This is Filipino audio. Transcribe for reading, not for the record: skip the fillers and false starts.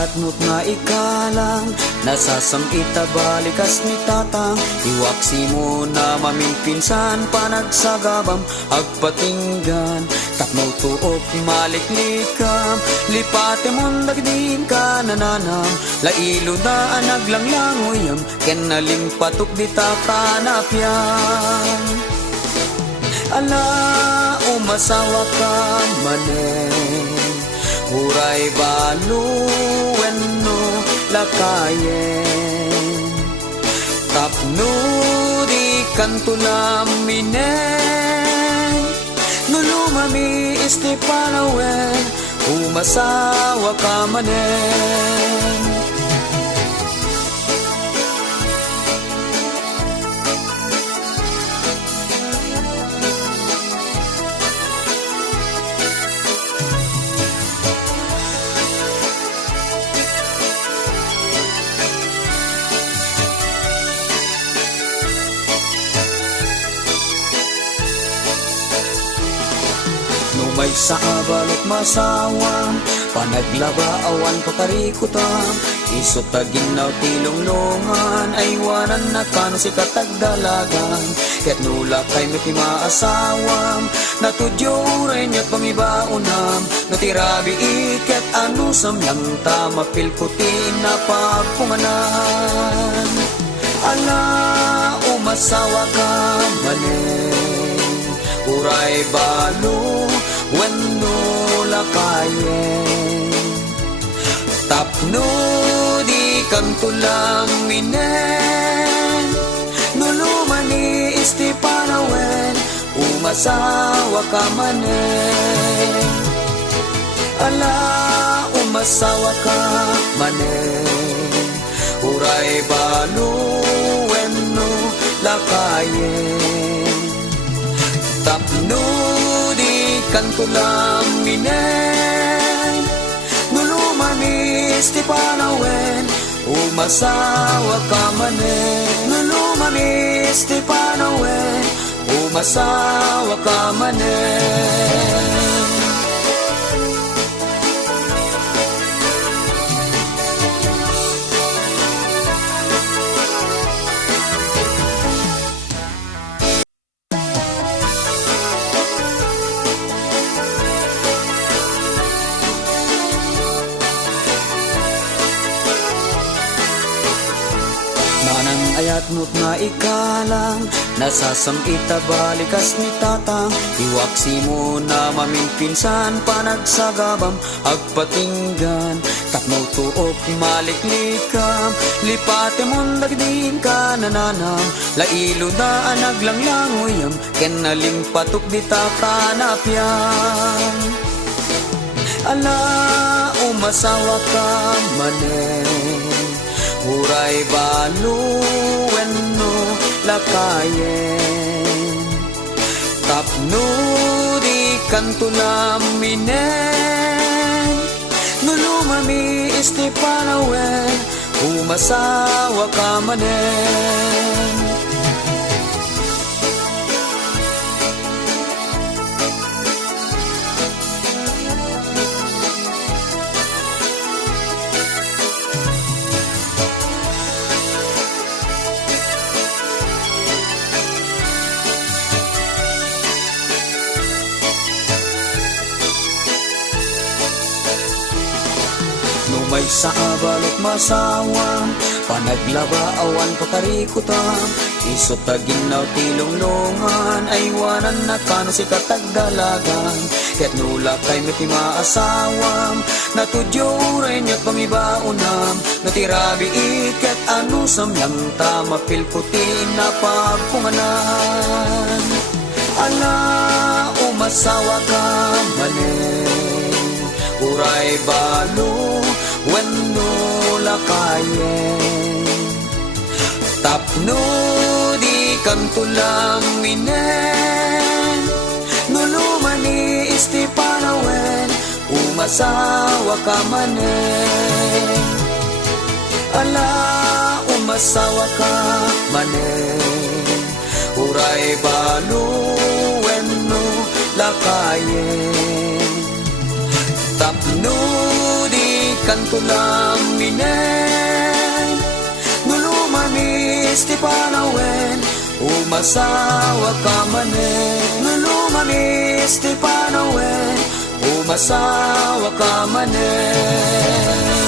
ayat mo't nga ikalang nasasamita balikas ni tatang iwaksi mo na mamimpinsan panagsagabam agpatinggan tapno tuok maliklikam lipate mon dagdin ka nananam lailo na anaglanglangoyam ken nalimpatok dita kanapyan ala umasawa ka manen uray balu wenno lakayen tapno di kantulaminen nulumami istipanawen umasawa ka manen may sa abalot masawam panaglaba awan pakarikutam isot taginaw tilonglongan ay wanan na kan si katagdalagan ket nula kay miti maasawam natudyo uray niya't pangibaunam natirabi iket ano samlang tamapilkutin na pagpunganan ala umasawa ka manen uray balo wenno lakayen tapno di kantulaminen nulumani istipanawen umasawa ka manen ala umasawa ka manen uray balo wenno lakayen tapno kantulaminen nulumami istipanawen umasawa ka manen nulumami istipanawen umasawa ka manen ayat mo't nga ikalang nasasamita balikas ni tatang iwaksi mo na mamimpinsan panagsagabam agpatinggan tapno tuok maliklikam lipate mon dagdin ka nananam lailo na anaglanglangoyam ken nalimpatok dita kanapyan ala umasawa ka manen uray balo wenno lakayen tapno di kantulaminen nulumami istipanawen umasawa ka manen may sa abalot masawam panaglaba awan pakarikutam isot taginaw tilonglongan ay wanan na kan si katagdalagan ket nula kay miti maasawam natudyo uray niya't pangibaunam natirabi iket ano samlang tamapilkutin na pagpunganan ala umasawa ka manen uray balo wenno lakayen tapno di kantulaminen nulumani istipanawen umasawa ka manen ala umasawa ka manen uray balo wenno lakayen tapno di kanto lang minen, nulumanis ti panawen, umasawa ka manen. Nulumanis ti panawen, umasawa ka manen.